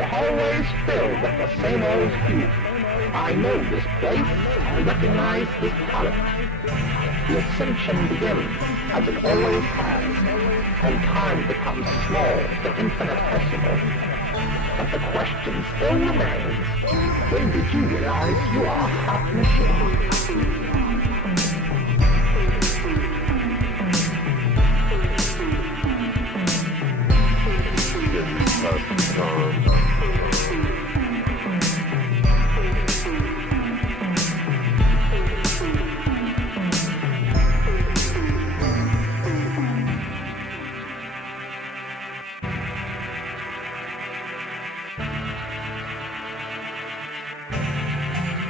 The hallways filled with the same old hue. I know this place, I recognize this palette. The ascension begins, as it always has, and time becomes small but infinitesimal. But the question still remains, when did you realize you are half machine? Can you pass the time?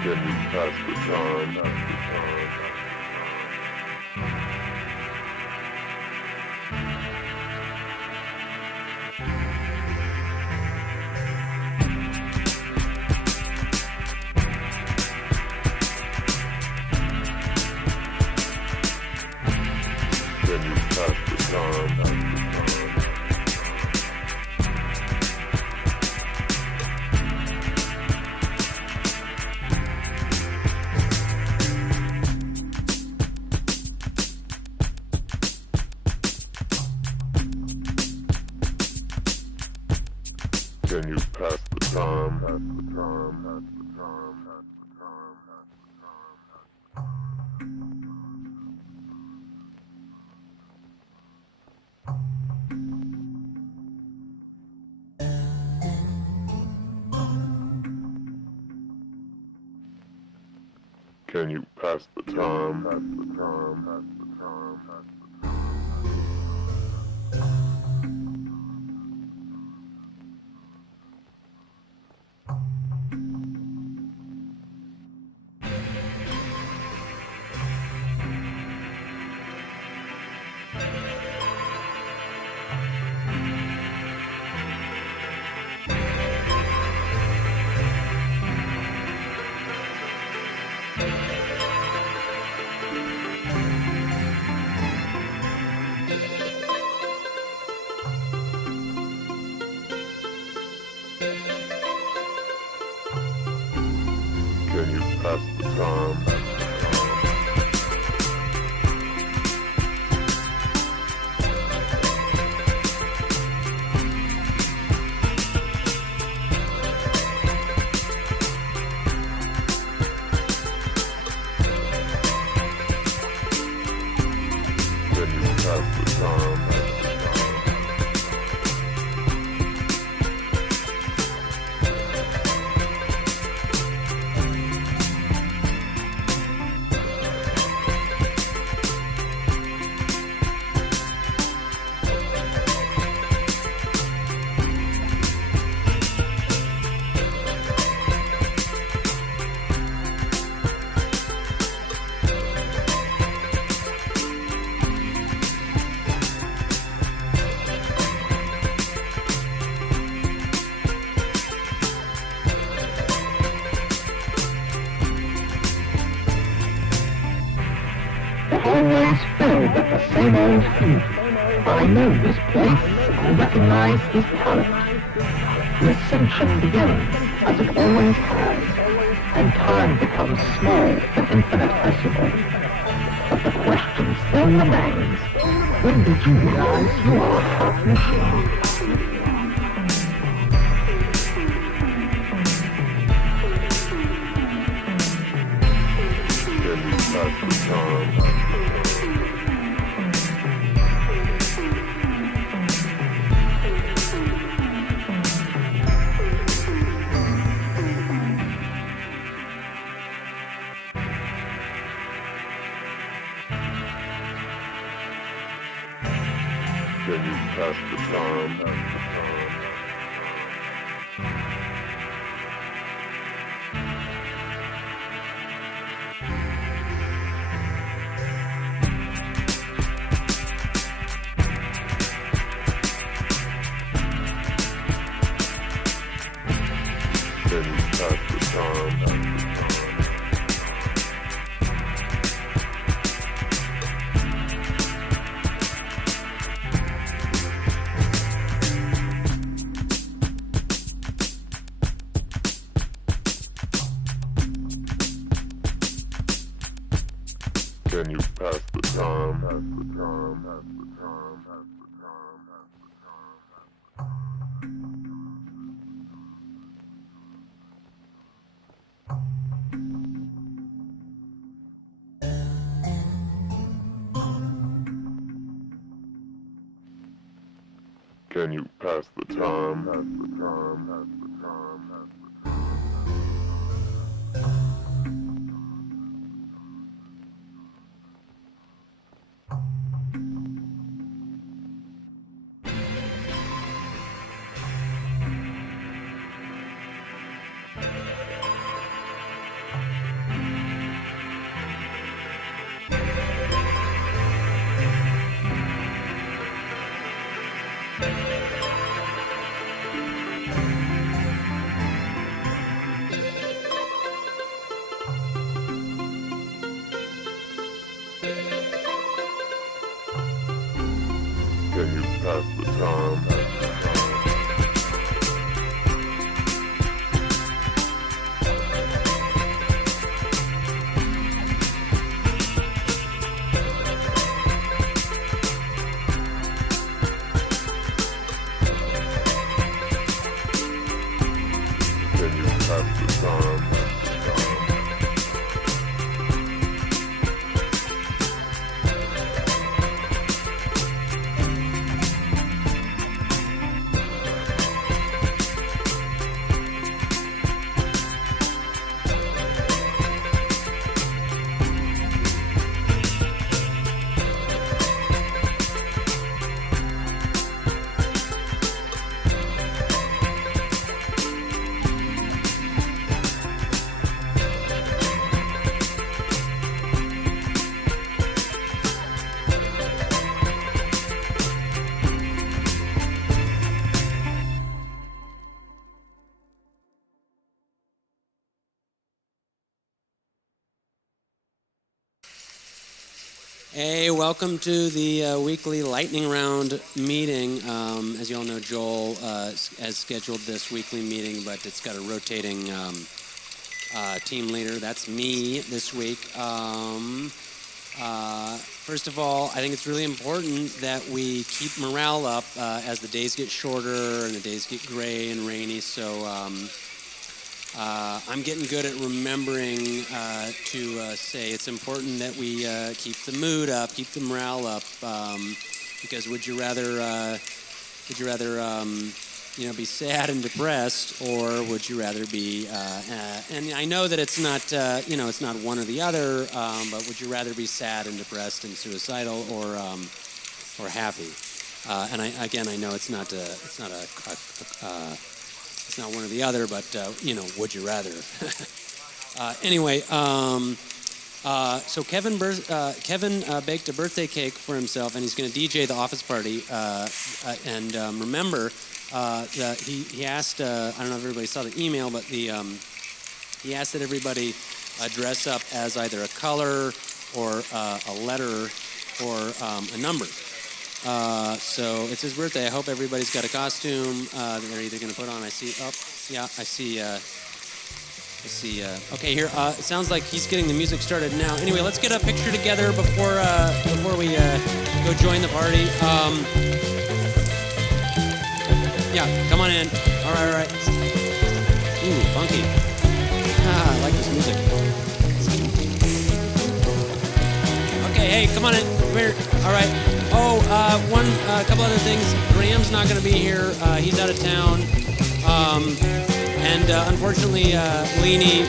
Can you pass the time? Can you pass the time? Pass the time, pass the time, pass the time, pass the time, pass the time. Can you pass the time? Pass the time, pass the time, pass the time. Can you pass the time? Can you pass the time? Always filled with the same old hue. I know this place, I recognize this palette. The ascension begins, as it always has, and time becomes small but infinitesimal. But the question still remains, when did you realize you are half machine? Can you pass the time? Can you pass the time? Can you pass the time? Can you pass the time? Pass the time, pass the time, pass the time, pass the time. Can you pass the time? Pass the time, pass the time, pass the time. Can you pass the time? Pass the time. Can you pass the time? Hey, welcome to the weekly lightning round meeting. As you all know, Joel has scheduled this weekly meeting, but it's got a rotating team leader. That's me this week. First of all, I think it's really important that we keep morale up as the days get shorter and the days get gray and rainy. So I'm getting good at remembering to say it's important that we keep the mood up, keep the morale up, because would you rather be sad and depressed, or would you rather be? And I know that it's not it's not one or the other, but would you rather be sad and depressed and suicidal, or happy? And I know it's not it's not one or the other, but, would you rather? Anyway, so Kevin baked a birthday cake for himself, and he's going to DJ the office party. And remember, he asked, I don't know if everybody saw the email, but he asked that everybody dress up as either a color or a letter or a number. So it's his birthday. I hope everybody's got a costume that they're either going to put on. I see. Okay, here. It sounds like he's getting the music started now. Anyway, let's get a picture together before we go join the party. Yeah, come on in. All right. Ooh, funky. I like this music. Okay, hey, come on in. Come here. All right. Oh, a couple other things. Graham's not going to be here. He's out of town. And unfortunately, Leanie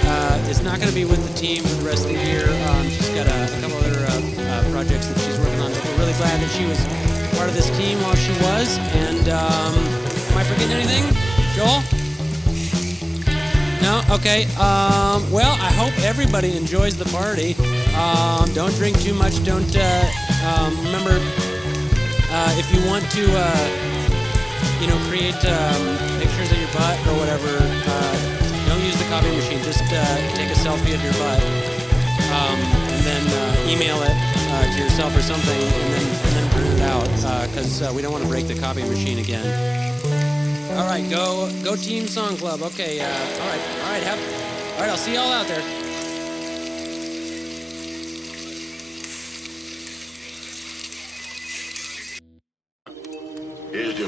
is not going to be with the team for the rest of the year. She's got a couple other projects that she's working on. But we're really glad that she was part of this team while she was. And am I forgetting anything? Joel? No? Okay. Well, I hope everybody enjoys the party. Don't drink too much. Don't remember, if you want to, create pictures of your butt or whatever, don't use the copy machine. Just take a selfie of your butt, and then email it to yourself or something, and then print it out, because we don't want to break the copy machine again. All right, go Team Song Club. Okay, all right. I'll see y'all out there.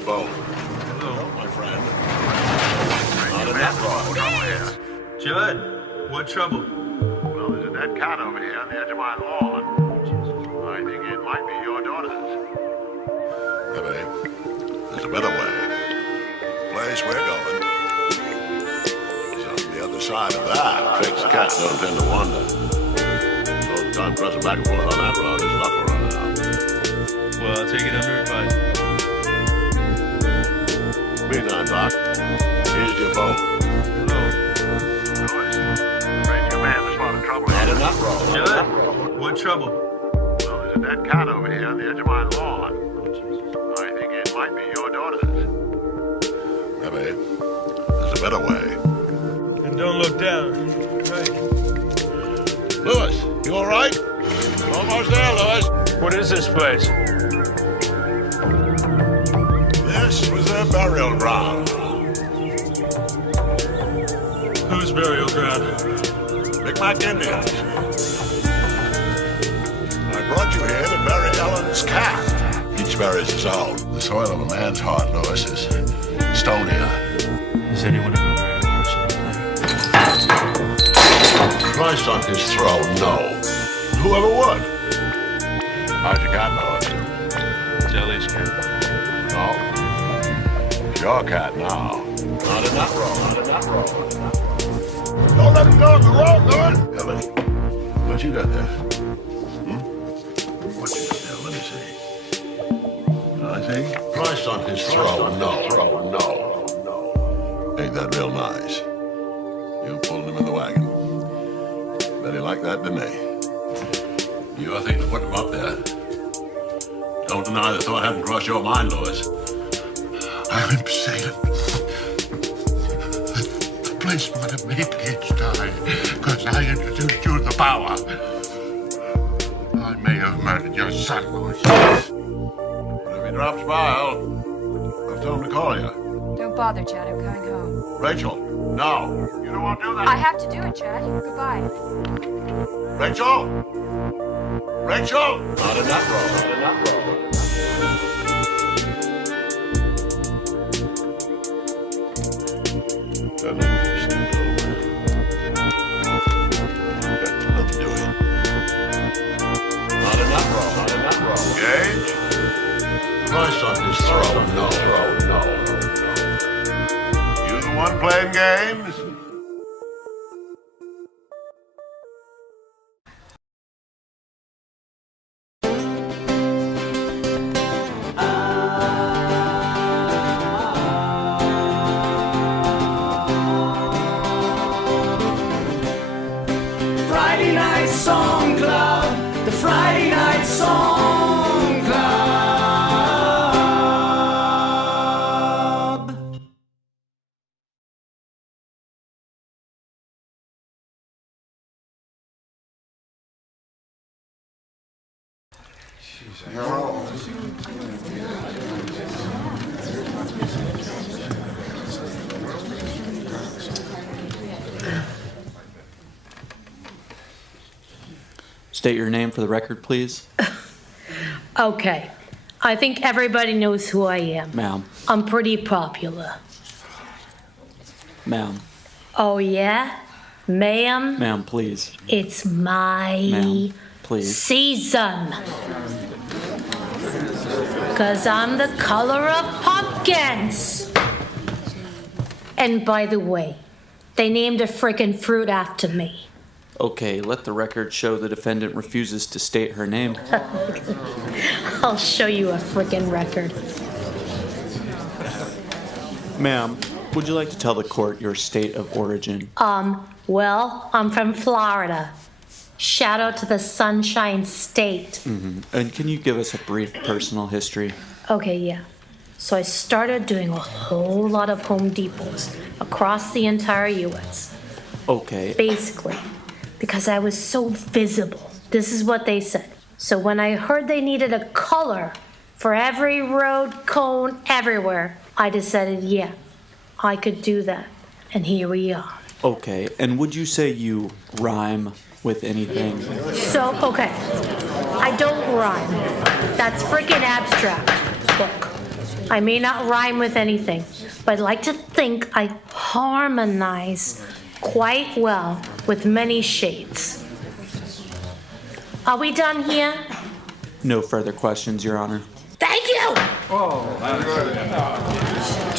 your boat. Hello, my friend. Not in that road. Judd, what trouble? Well, there's a dead cat over here on the edge of my lawn. I think it might be your daughter's. Hey, babe, there's a better way. The place we're going is on the other side of that. Fixed cats don't tend to wander. All the time crossing back and forth on that road, there's luck around now. Well, I'll take it under advisement. Meantime, Doc, here's your boat. Hello. Lewis, raise your man, there's a lot of trouble. Not in that road. Judd, what trouble? Well, there's a dead cat over here on the edge of my lawn. I think it might be your daughter's. Hey, babe, there's a better way. And don't look down. Right. Lewis, you all right? You're almost there, Lewis. What is this place? This was their burial ground. Whose burial ground? Micmac Indians. I brought you here to bury Ellen's cat. Each buries his own. The soil of a man's heart, Lewis, is stonier. Has anyone ever buried a person like Christ on his throne, no. Whoever would. How'd your cat know it? that? Ellie's cat. No. It's your cat now. Not in that road. Not in that road. Don't let him go on the road, Lewis. Ellie, what you got there? What you got there? Let me see. Can I see? Christ on his throne. No. Ain't that real nice? You pulled him in the wagon. Bet he liked that, didn't he? You, I think, to put him up there. Don't deny the thought hadn't crossed your mind, Lewis. I'm insane. The place might have made each time, because I introduced you to the power. I may have murdered your son, Lewis. But if he drops by, I'll tell him to call you. Don't bother, Chad. I'm coming home. Rachel, no. You don't want to do that. I have to do it, Chad. Goodbye. Rachel! Rachel! Not in that road. Not in that road. Not in that road. Not in that road. Gage? Christ on his throne. No. You the one playing games? Friday Night Song Club, the Friday Night Song Club. State your name for the record, please. Okay. I think everybody knows who I am. Ma'am. I'm pretty popular. Ma'am. Oh, yeah? Ma'am? Ma'am, please. It's my Ma'am, please. season. 'Cause I'm the color of pumpkins. And by the way, they named a frickin' fruit after me. Okay, let the record show the defendant refuses to state her name. I'll show you a frickin' record. Ma'am, would you like to tell the court your state of origin? Well, I'm from Florida. Shout out to the Sunshine State. And can you give us a brief personal history? Okay, yeah. So I started doing a whole lot of Home Depots across the entire U.S. Okay. Basically, because I was so visible. This is what they said. So when I heard they needed a color for every road cone everywhere, I decided, yeah, I could do that. And here we are. Okay, and would you say you rhyme with anything? So, okay, I don't rhyme. That's freaking abstract. Look, I may not rhyme with anything, but I'd like to think I harmonize quite well with many shades. Are we done here? No further questions, Your Honor. Thank you!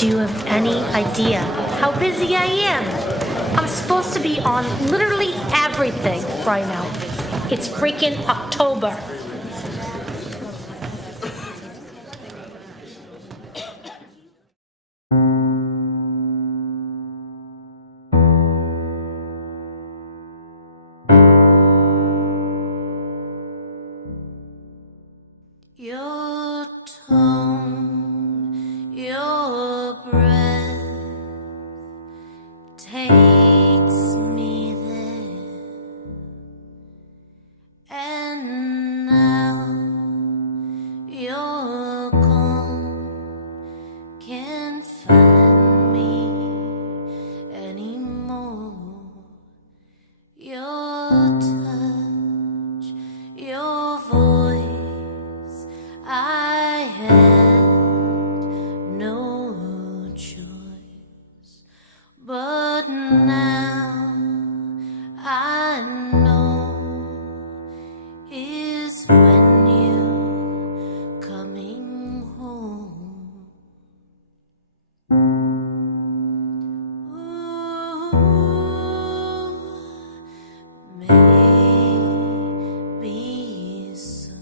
Do you have any idea how busy I am? I'm supposed to be on literally everything right now. It's freaking October. Your tone, your breath takes me there, and now you're gone, can't find me anymore. Your touch, your voice, I had no choice, but now I know is when you coming home. Ooh, maybe so.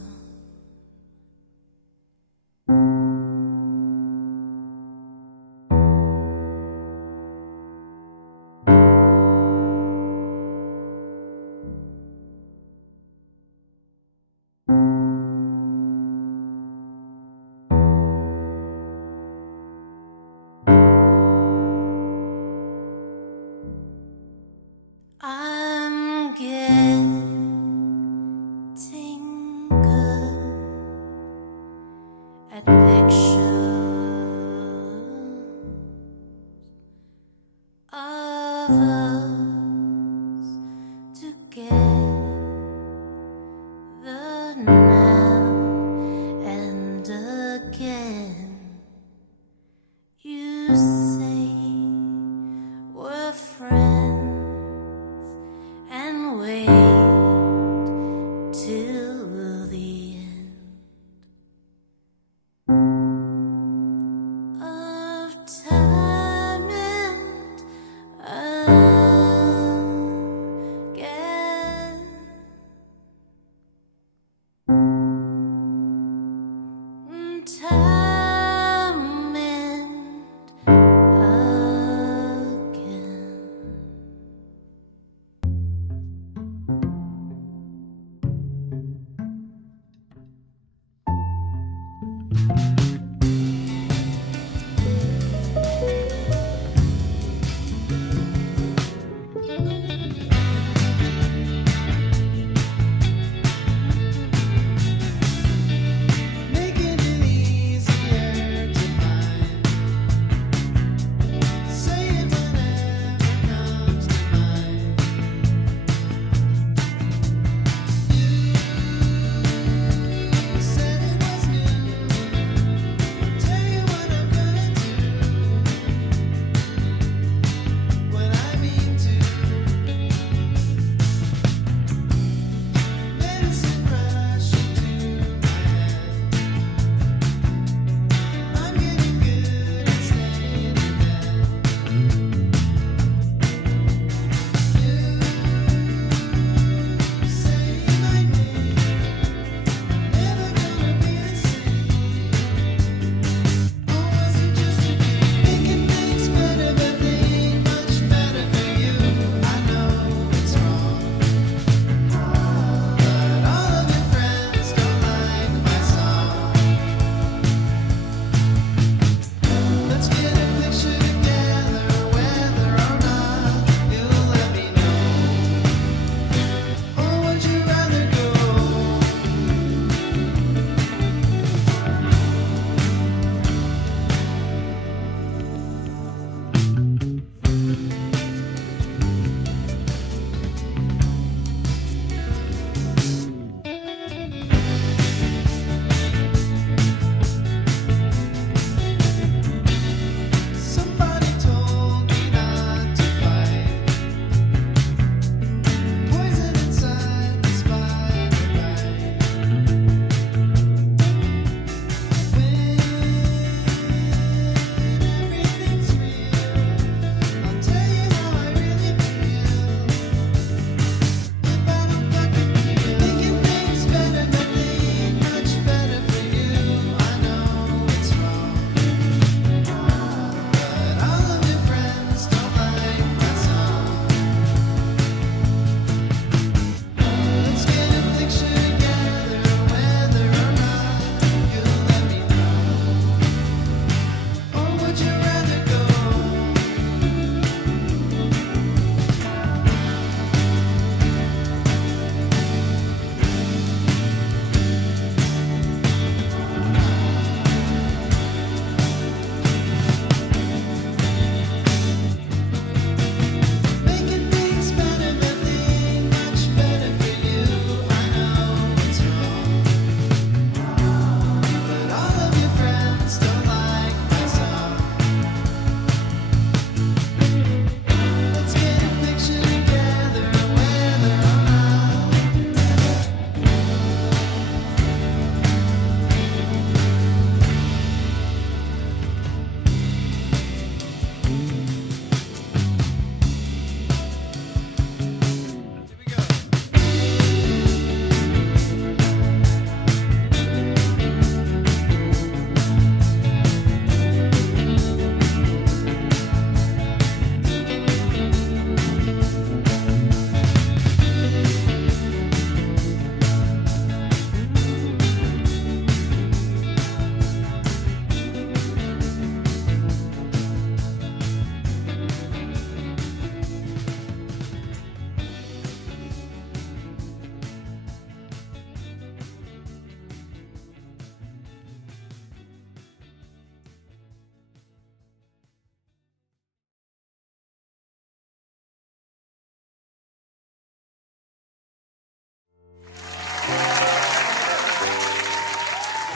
I'm getting good at pictures of us together now and again. You say we're friends and wait till the end of time and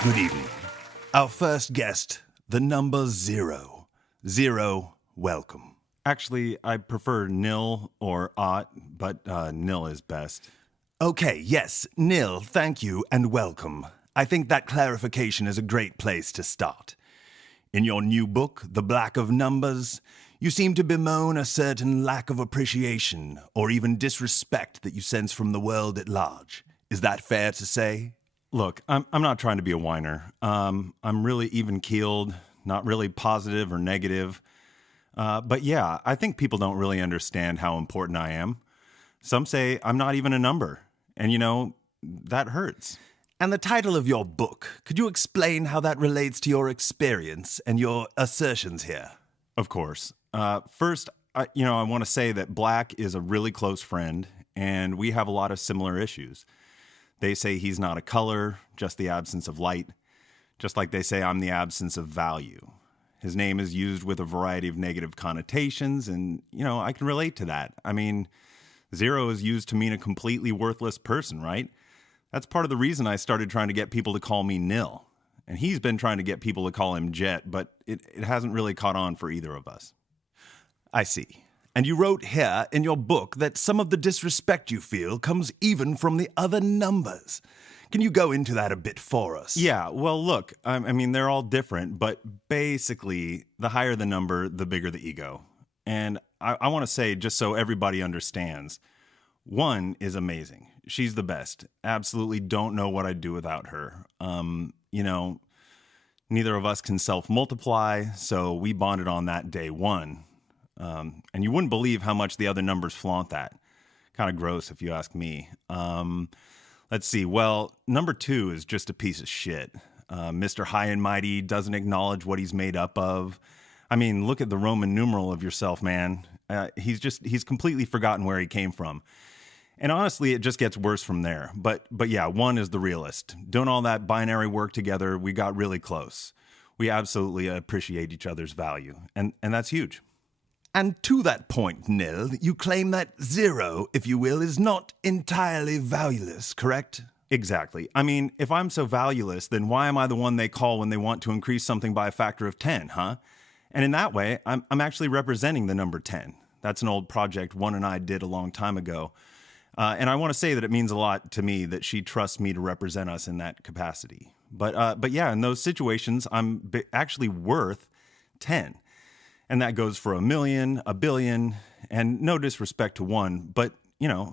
Good evening. Our first guest, the number 0. 0, welcome. Actually, I prefer nil or aught, but nil is best. Okay, yes, nil, thank you, and welcome. I think that clarification is a great place to start. In your new book, The Black of Numbers, you seem to bemoan a certain lack of appreciation or even disrespect that you sense from the world at large. Is that fair to say? Look, I'm not trying to be a whiner. I'm really even-keeled, not really positive or negative. But yeah, I think people don't really understand how important I am. Some say I'm not even a number, and that hurts. And the title of your book, could you explain how that relates to your experience and your assertions here? Of course. First, I want to say that Black is a really close friend, and we have a lot of similar issues. They say he's not a color, just the absence of light, just like they say I'm the absence of value. His name is used with a variety of negative connotations, and, I can relate to that. I mean, 0 is used to mean a completely worthless person, right? That's part of the reason I started trying to get people to call me Nil. And he's been trying to get people to call him Jet, but it hasn't really caught on for either of us. I see. And you wrote here in your book that some of the disrespect you feel comes even from the other numbers. Can you go into that a bit for us? Yeah, well, look, I mean, they're all different, but basically, the higher the number, the bigger the ego. And I want to say, just so everybody understands, 1 is amazing. She's the best. Absolutely don't know what I'd do without her. Neither of us can self-multiply, so we bonded on that day 1. And you wouldn't believe how much the other numbers flaunt that. Kind of gross if you ask me. Let's see. Well, number 2 is just a piece of shit. Mr. High and Mighty doesn't acknowledge what he's made up of. I mean, look at the Roman numeral of yourself, man. He's completely forgotten where he came from. And honestly, it just gets worse from there. But yeah, 1 is the realist. Doing all that binary work together, we got really close. We absolutely appreciate each other's value. And that's huge. And to that point, Nil, you claim that 0, if you will, is not entirely valueless, correct? Exactly. I mean, if I'm so valueless, then why am I the one they call when they want to increase something by a factor of 10, huh? And in that way, I'm actually representing the number 10. That's an old project One and I did a long time ago. And I want to say that it means a lot to me that she trusts me to represent us in that capacity. But yeah, in those situations, I'm actually worth 10. And that goes for 1 million, 1 billion, and no disrespect to 1, but,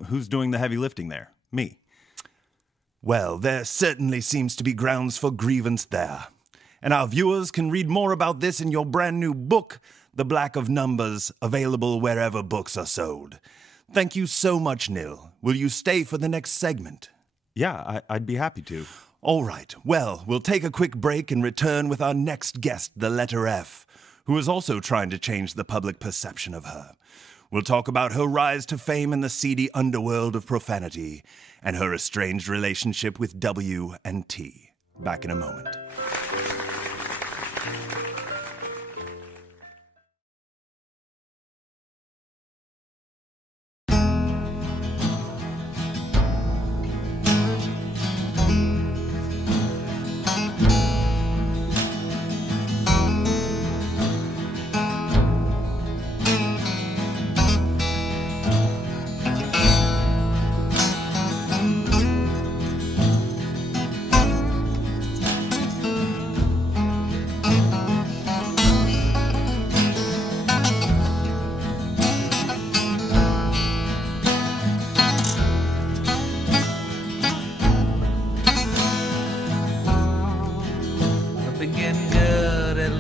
who's doing the heavy lifting there? Me. Well, there certainly seems to be grounds for grievance there. And our viewers can read more about this in your brand new book, The Black of Numbers, available wherever books are sold. Thank you so much, Nil. Will you stay for the next segment? Yeah, I'd be happy to. All right. Well, we'll take a quick break and return with our next guest, the letter F, who is also trying to change the public perception of her. We'll talk about her rise to fame in the seedy underworld of profanity and her estranged relationship with W and T. Back in a moment.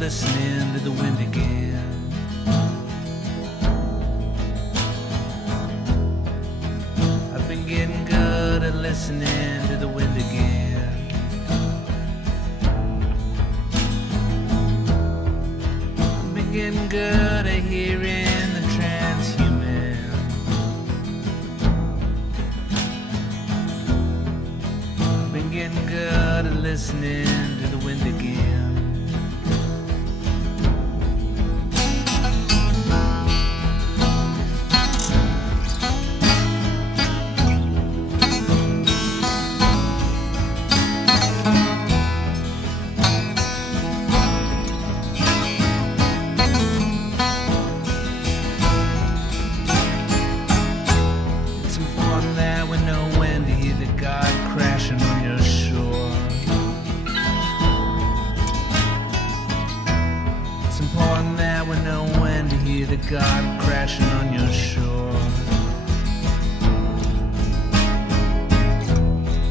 listening to the wind again. I've been getting good at listening to the wind again. I've been getting good at hearing the transhuman. I've been getting good at listening to the wind again. hear the God crashing on your shore. It's important that we know when to hear the God crashing on your shore.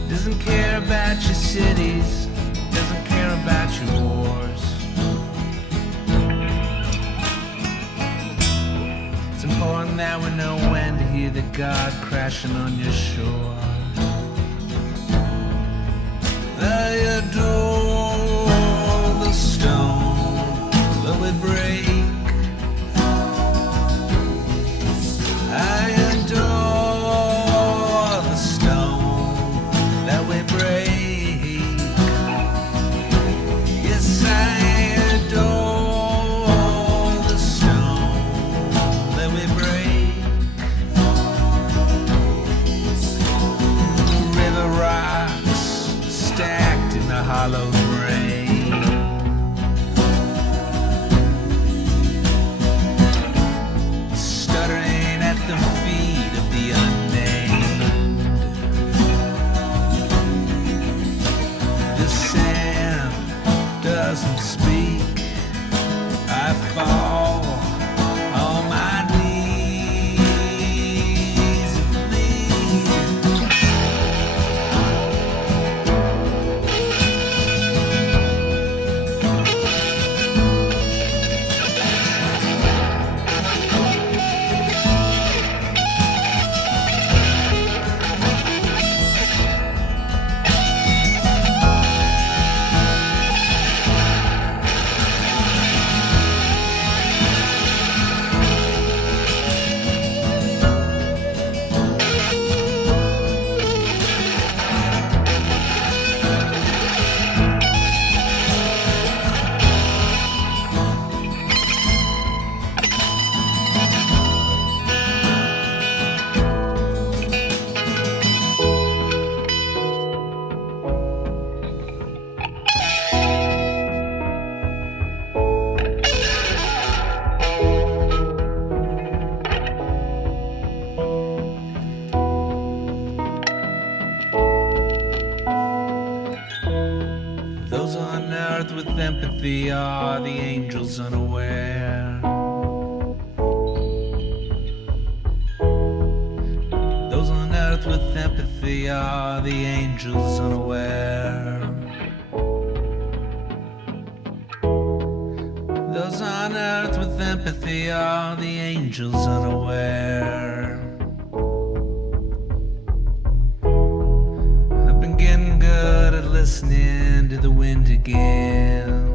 Doesn't care about your cities, doesn't care about your wars. It's important that we know when to hear the God crashing on your shore. I adore the stone that we break. I adore the stone that we break. Yes, I adore the stone that we break. The river rocks stacked in the hollow rain. Stuttering at the feet of the unnamed. The sand doesn't speak. I fall on my knees and bleed. Those on earth with empathy are the angels unaware. Those on earth with empathy are the angels unaware. Those on earth with empathy are the angels unaware. I've been getting good at listening to the wind again.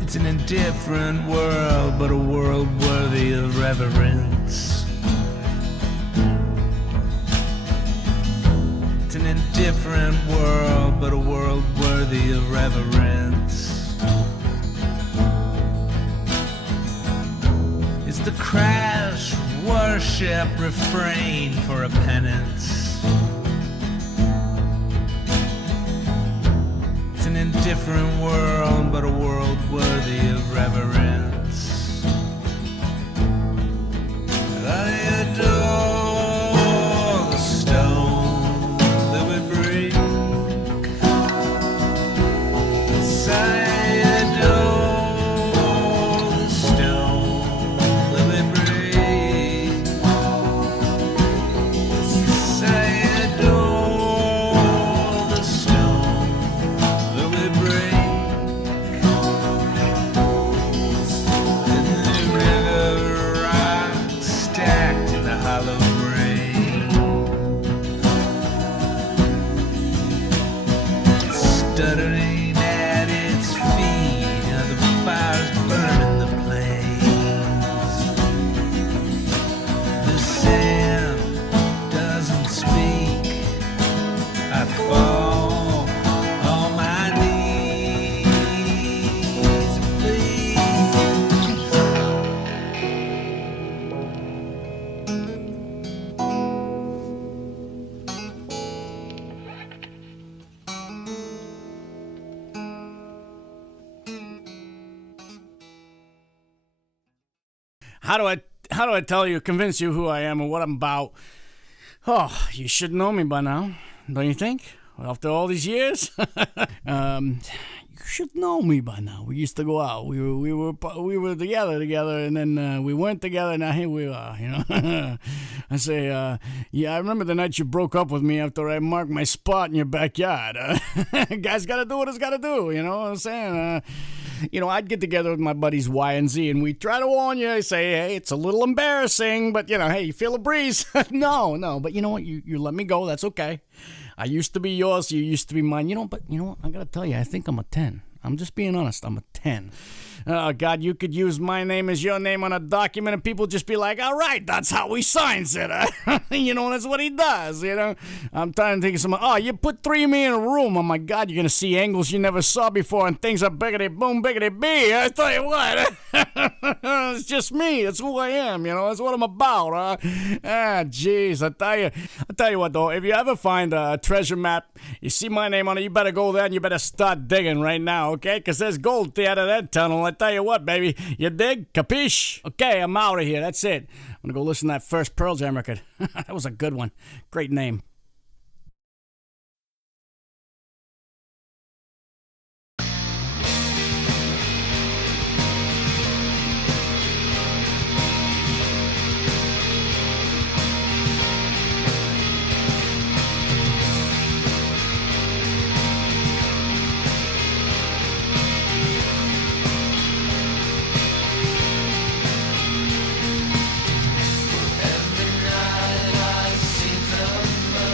It's an indifferent world, but a world worthy of reverence. It's an indifferent world, but a world worthy of reverence. It's the crash, worship, refrain for a penance. It's an indifferent world, but a world worthy of reverence. I adore the stone that we break. Yes, I adore the stone that we break. Yes, I adore the stone that we break. And the river rocks stacked in the hollow rain. Stuttering at its feet are the fires burning the plains. The sand doesn't speak. I fall on my knees, please. How do I how do I tell you, convince you who I am and what I'm about? Oh, you should know me by now, don't you think? After all these years, you should know me by now. We used to go out. We were together, and then we weren't together. Now here we are. You know. I say, yeah. I remember the night you broke up with me after I marked my spot in your backyard. Guy's got to do what he's got to do. You know what I'm saying? I'd get together with my buddies Y and Z, and we'd try to warn you. Say, hey, it's a little embarrassing, but hey, you feel a breeze. No, but you know what? You let me go. That's okay. I used to be yours, you used to be mine. But you know what? I gotta tell you, I think I'm a 10. I'm just being honest. I'm a 10. Oh, God, you could use my name as your name on a document and people just be like, all right, that's how he signs it. That's what he does, I'm trying to think of someone. Oh, you put 3 of me in a room. Oh, my God, you're going to see angles you never saw before and things are biggity boom, biggity bee. I tell you what, it's just me. That's who I am, That's what I'm about, huh? Jeez, I tell you what, though, if you ever find a treasure map, you see my name on it, you better go there and you better start digging right now, okay? Because there's gold at the end of that tunnel. I tell you what, baby. You dig? Capiche? Okay, I'm out of here. That's it. I'm going to go listen to that first Pearl Jam record. That was a good one. Great name. Every night I see the moon.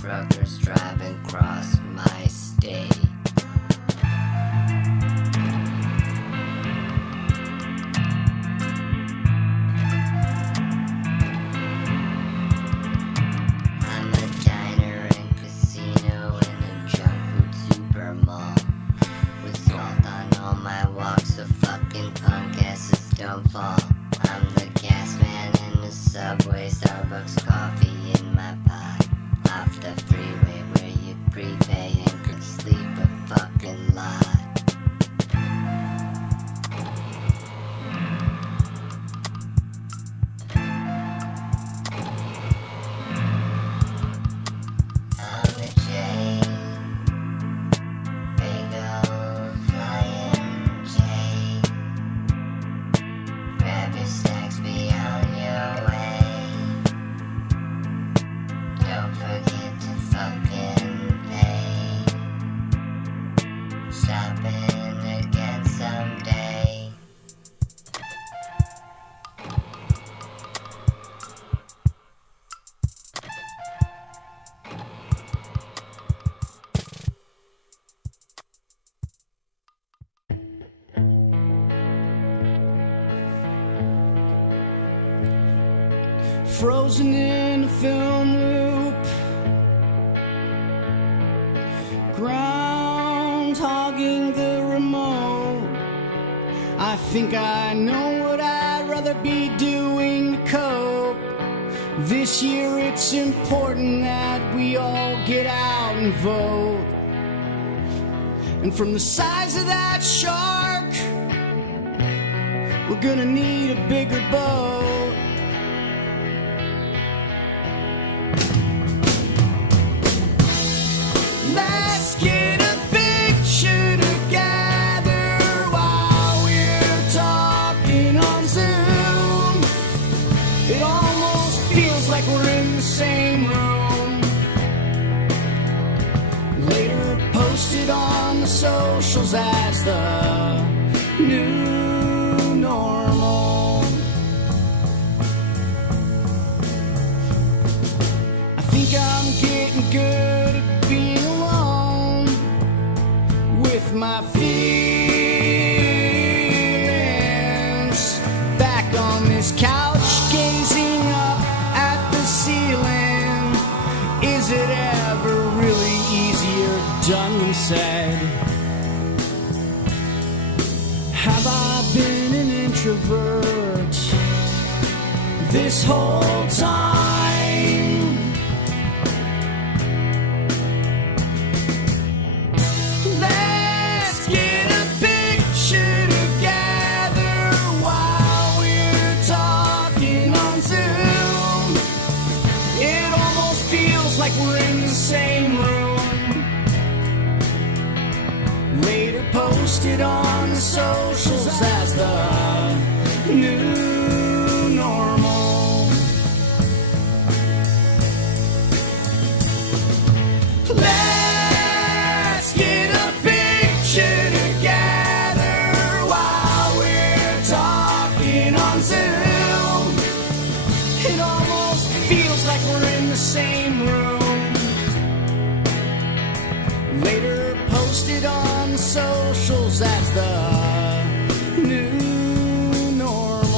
truckers driving across my state. I'm a diner and casino in a junk food super mall. With salt on all my walks, so fucking punk asses don't fall. I'm the gas man in the subway, Starbucks coffee in my pot. Off the freeway where you prepay and could sleep a fucking lot. I'm the J, big old flying J. Grab your snacks, be on your way. Don't forget to fucking pay. Shopping again someday. Frozen in a film loop, ground hogging the remote. I think I know what I'd rather be doing to cope. This year it's important that we all get out and vote. And from the size of that shark, we're gonna need a bigger boat. Let's get a picture together while we're talking on Zoom. It almost feels like we're in the same room. Later posted on the socials as the new normal. I think I'm getting good at being alone with my feelings. Back on this couch, gazing up at the ceiling. Is it ever really easier done than said? Have I been an introvert this whole time? Let's get a picture together while we're talking on Zoom. It almost feels like we're in the same room. Later posted on the socials as the new normal. Let's get a picture together while we're talking on Zoom. It almost feels like we're in the same room. Later posted on the socials as the new normal.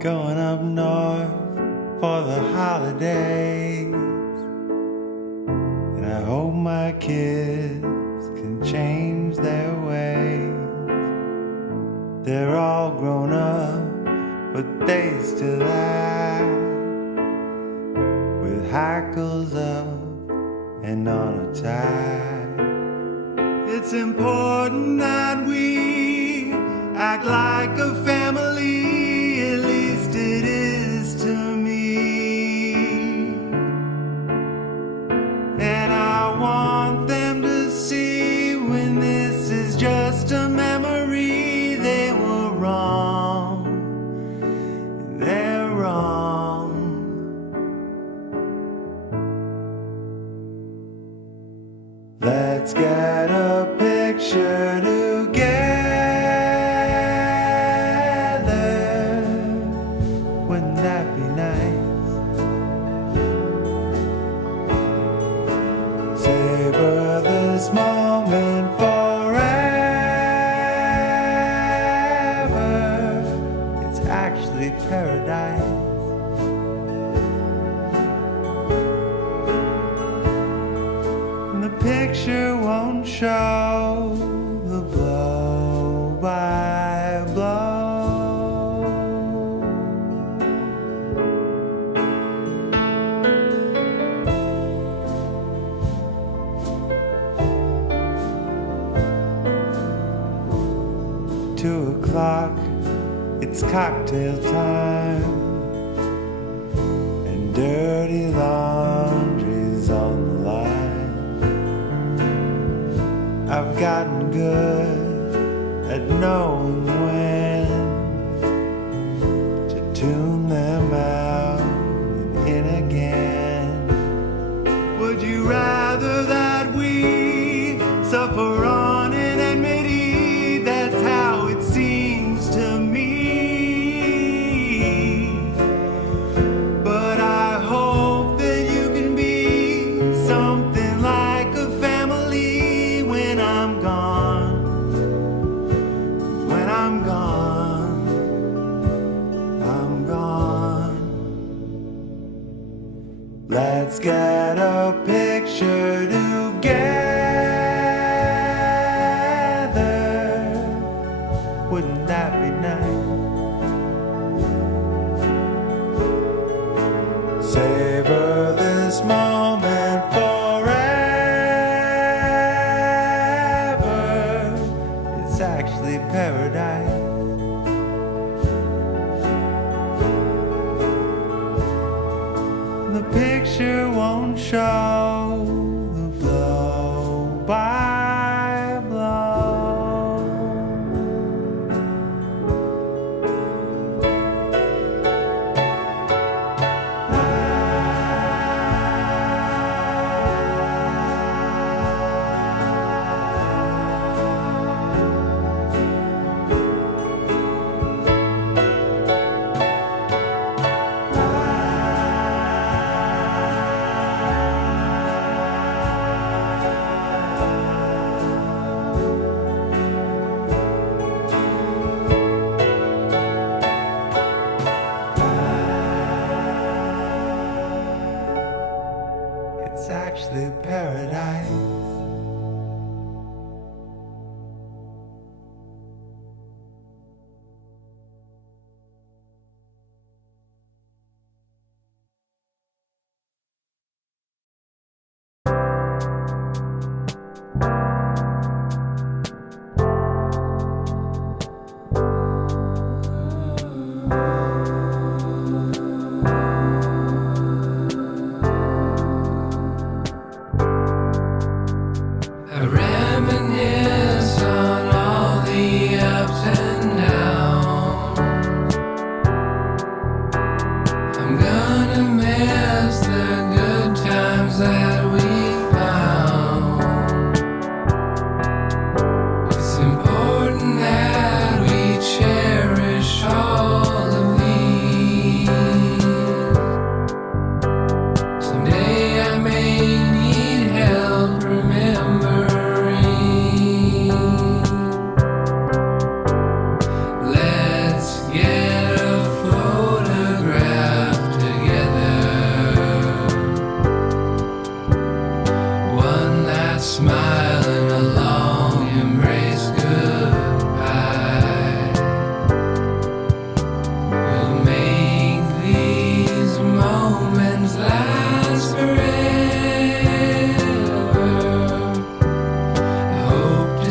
Going up north for the holidays, and I hope my kids can change their ways. They're all grown up, but they still act with hackles up and on a tie. it's important that we act like a family, at least it is to me. And I want them to see when this is just a memory, they were wrong. They're wrong. Let's get a picture together. Wouldn't that be nice? Savor this moment forever. It's actually paradise. And the picture won't show the blow by blow. Two o'clock, it's cocktail time, and dirty laundry's on the line. I've gotten good at knowing when to tune them out and in again. Would you rather that we suffer on in enmity? That's how it seems to me. But I hope that you can be something like a family when I'm gone. 'Cause when I'm gone, I'm gone. Let's get a picture together. Wouldn't that be nice? Savor this moment forever. It's actually paradise. The picture won't show the blow by blow.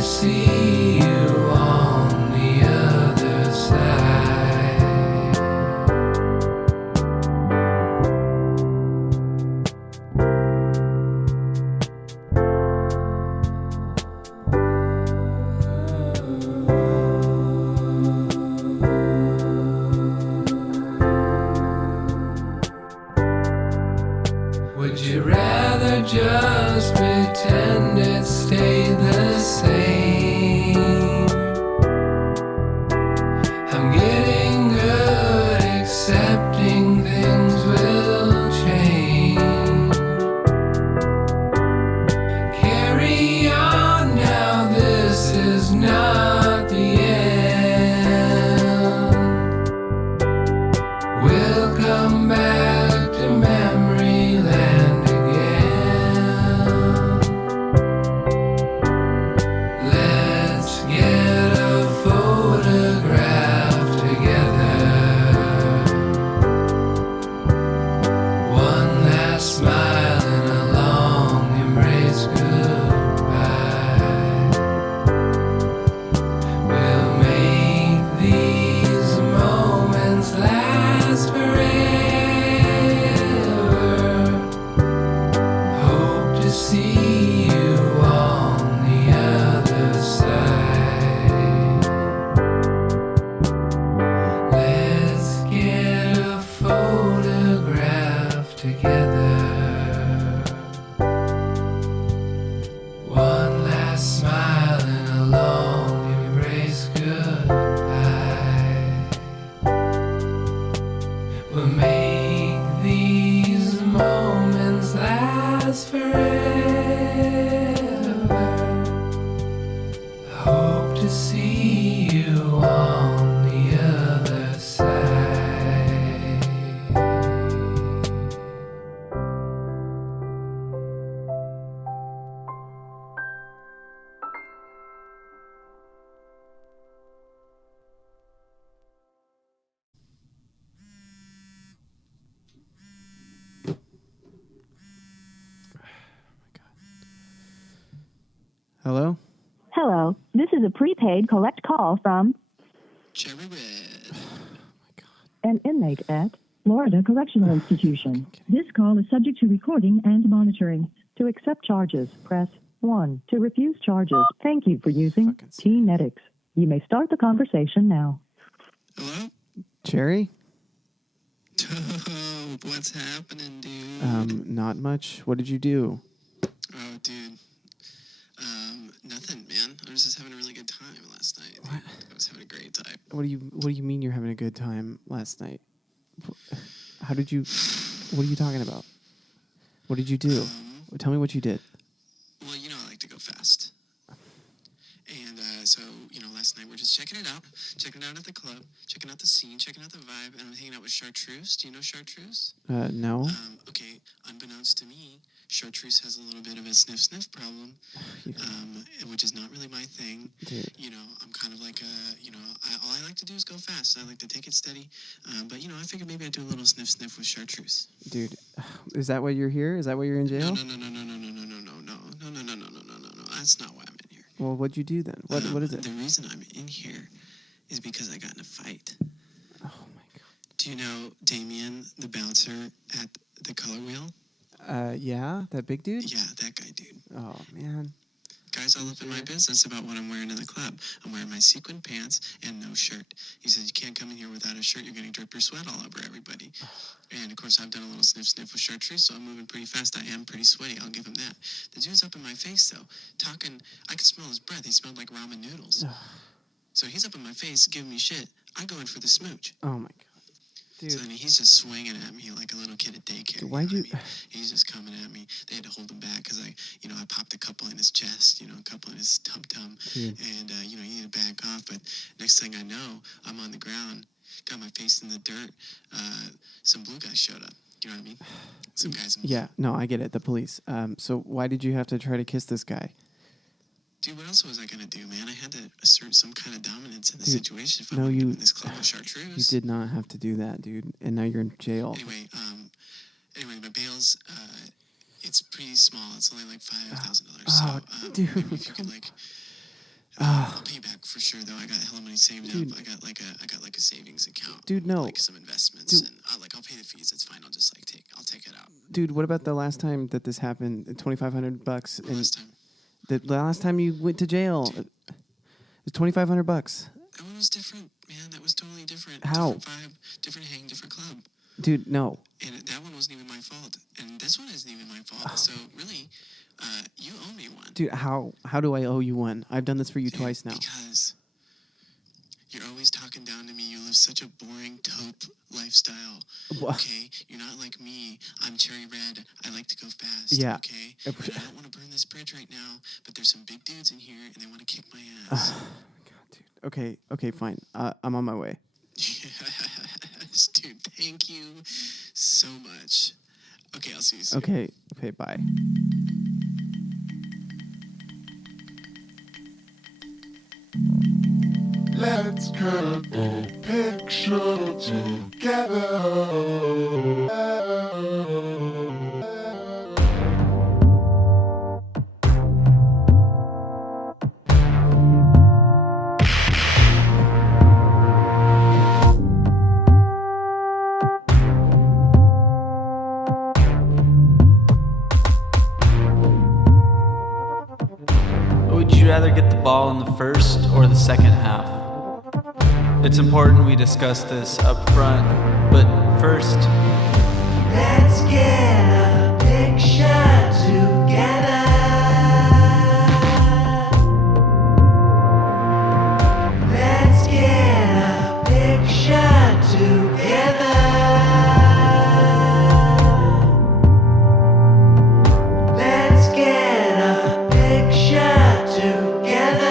see you on the other side. Would you rather just pretend it stayed the same? I'm getting good accepting things will change. Carry on now, this is not the end. We'll come back to memory land again. Let's get a photograph together. One last smile and a long embrace goodbye. We'll make these moments last forever. Hope to see you on the other side. Let's get a photograph together. One last smile and a long embrace goodbye. We'll make these moments last forever. Hope to see you on the other side. Hello? Hello, this is a prepaid collect call from Cherry Red. an inmate at Florida Correctional Institution. This call is subject to recording and monitoring. To accept charges, press 1. To refuse charges, thank you for using T-Netics. You may start the conversation now. Hello? Cherry? Dope. What's happening, dude? Not much. What did you do? Oh, dude. Nothing, man. I was just having a really good time last night. Dude. I was having a great time. What do you mean you're having a good time last night? How did you What are you talking about? What did you do? Tell me what you did. Well, you know I like to go fast. And so, last night we're just checking it out at the club, checking out the scene, checking out the vibe, and I'm hanging out with Chartreuse. Do you know Chartreuse? No. Okay, unbeknownst to me, Chartreuse has a little bit of a sniff problem, which is not really my thing. Dude. I'm kind of like all I like to do is go fast. I like to take it steady. But, I figured maybe I'd do a little sniff with Chartreuse. Dude, is that why you're here? Is that why you're in jail? No. That's not why I'm in here. Well, what'd you do then? What is it? The reason I'm in here is because I got in a fight. Oh my god. Do you know Damien, the bouncer at the color wheel? Yeah, that big dude? Yeah, that guy, dude. Oh man. Guy's all up in my business about what I'm wearing in the club. I'm wearing my sequin pants and no shirt. He says, you can't come in here without a shirt. You're going to drip your sweat all over everybody. And, of course, I've done a little sniff with Chartreuse, so I'm moving pretty fast. I am pretty sweaty. I'll give him that. The dude's up in my face, though, talking. I could smell his breath. He smelled like ramen noodles. So he's up in my face giving me shit. I go in for the smooch. Oh, my God. Dude. So then he's just swinging at me like a little kid at daycare. Dude, why'd you... I mean? He's just coming at me. They had to hold him back because I popped a couple in his chest, a couple in his tum-tum. And, he needed to back off. But next thing I know, I'm on the ground, got my face in the dirt. Some blue guys showed up. You know what I mean? Some guys in blue. Yeah, no, I get it. The police. So why did you have to try to kiss this guy? Dude, what else was I going to do, man? I had to assert some kind of dominance in the situation if no, I'm you, in this club with Chartreuse. You did not have to do that, dude. And now you're in jail. Anyway, my bail's, it's pretty small. It's only like $5,000. Oh, So, dude. maybe if you could, for sure though. I got hella money saved Dude. up. I got like a savings account. Dude, no. Like some investments, Dude. and I'll pay the fees. It's fine. I'll just I'll take it out. Dude, what about the last time that this happened? $2,500. The last time. The last time you went to jail. It was $2,500. That one was different, man. That was totally different. How? Different vibe, different hang, different club. Dude, no. And that one wasn't even my fault. And this one isn't even my fault. So really, you owe me one. Dude, how do I owe you one? I've done this for you twice now. Because you're always talking down to me. You live such a boring taupe lifestyle. What? Okay? You're not like me. I'm cherry red. I like to go fast. Yeah. Okay? And I don't want to burn this bridge right now, but there's some big dudes in here, and they want to kick my ass. God, dude. Okay, fine. I'm on my way. Yes, dude. Thank you so much. Okay, I'll see you soon. Okay, bye. Let's cut a picture together. Would you rather get the ball in the first or the second half? It's important we discuss this up front, but first, Let's get a picture together. Let's get a picture together. Let's get a picture together.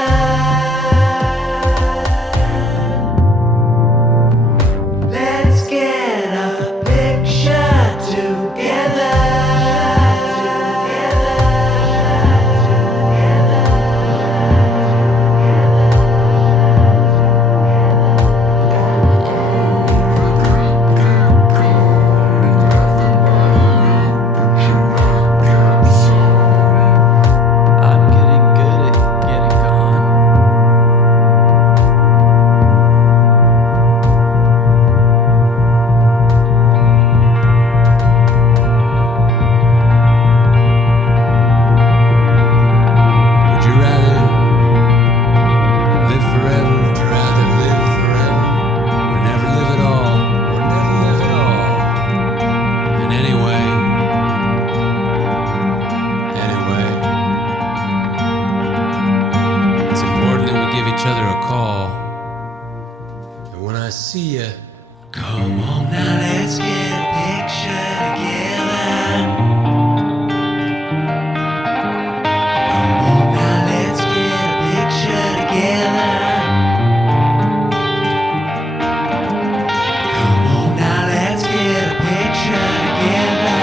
Let's get a picture together. I'm getting good at getting gone. Would you rather live forever? Would you rather live forever? Or never live at all? Or never live at all? And anyway, it's important that we give each other a call. And when I see you, Come on now, let's get a picture together. Come on now, let's get a picture together. Come on now, let's get a picture together.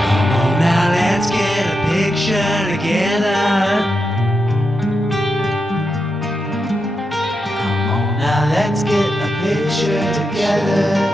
Come on now, let's get a picture together. Come on now, let's get a picture together.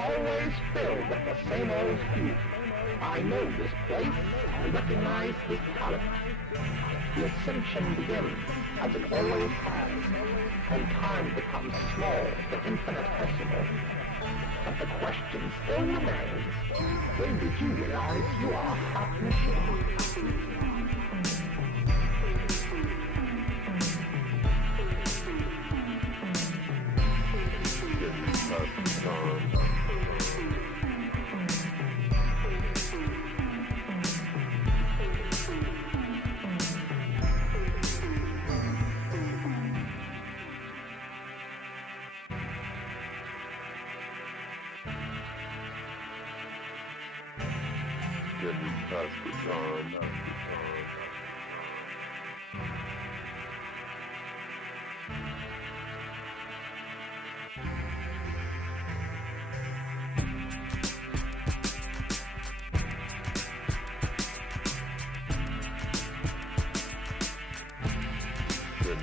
always filled with the same old hue. I know this place, I recognize this palette. The ascension begins, as it always has, and time becomes small, the infinitesimal. But the question still remains, when did you realize you are a hot machine? Can you pass the time? Can you pass the time? Can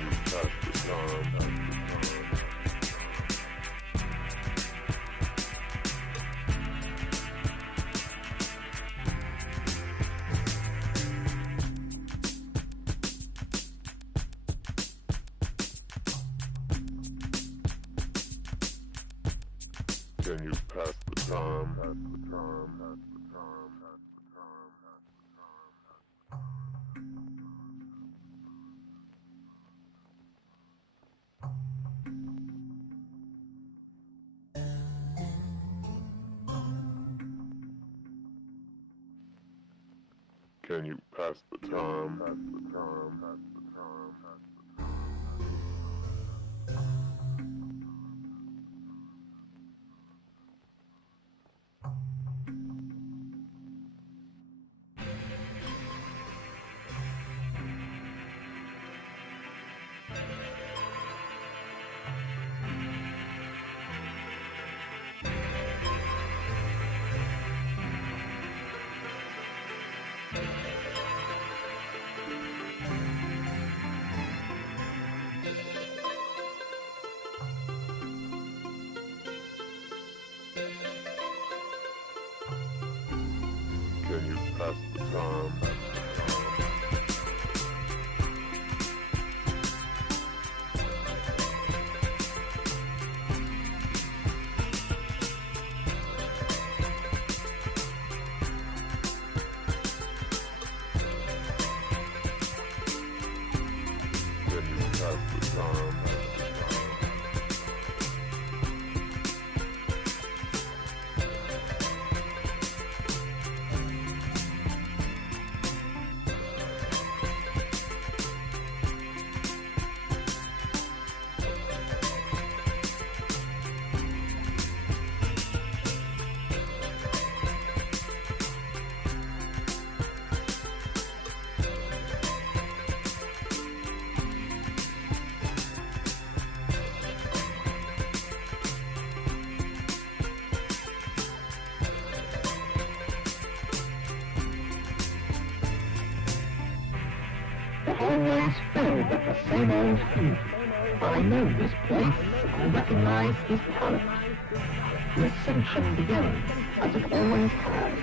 you pass the time? Pass the time, pass the time, pass the time, pass the time. Can you pass the time? Pass the time, pass the time, pass the time. Can you pass the time? Can you pass the time? Always filled with the same old hue. I know this place, I recognize this palette. The ascension begins, as it always has,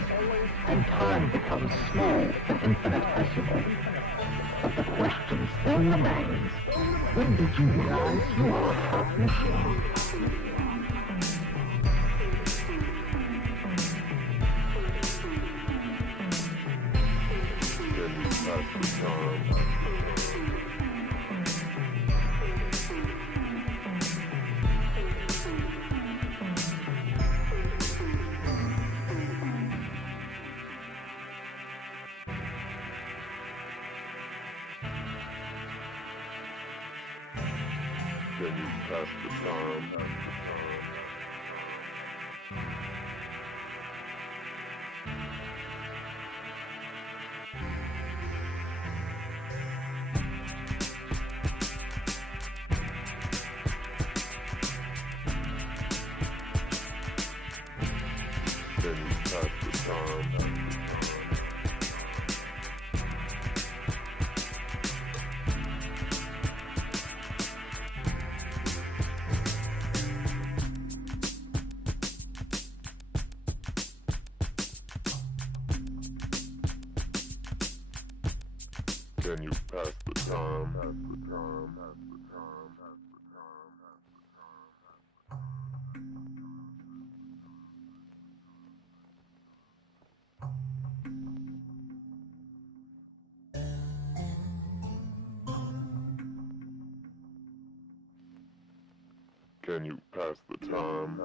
and time becomes small and infinitesimal. But the question still remains, when did you realize you are a hot machine? Can you pass the time? Can you pass the time? Can you pass the time? Can you pass the time? Can you pass the time?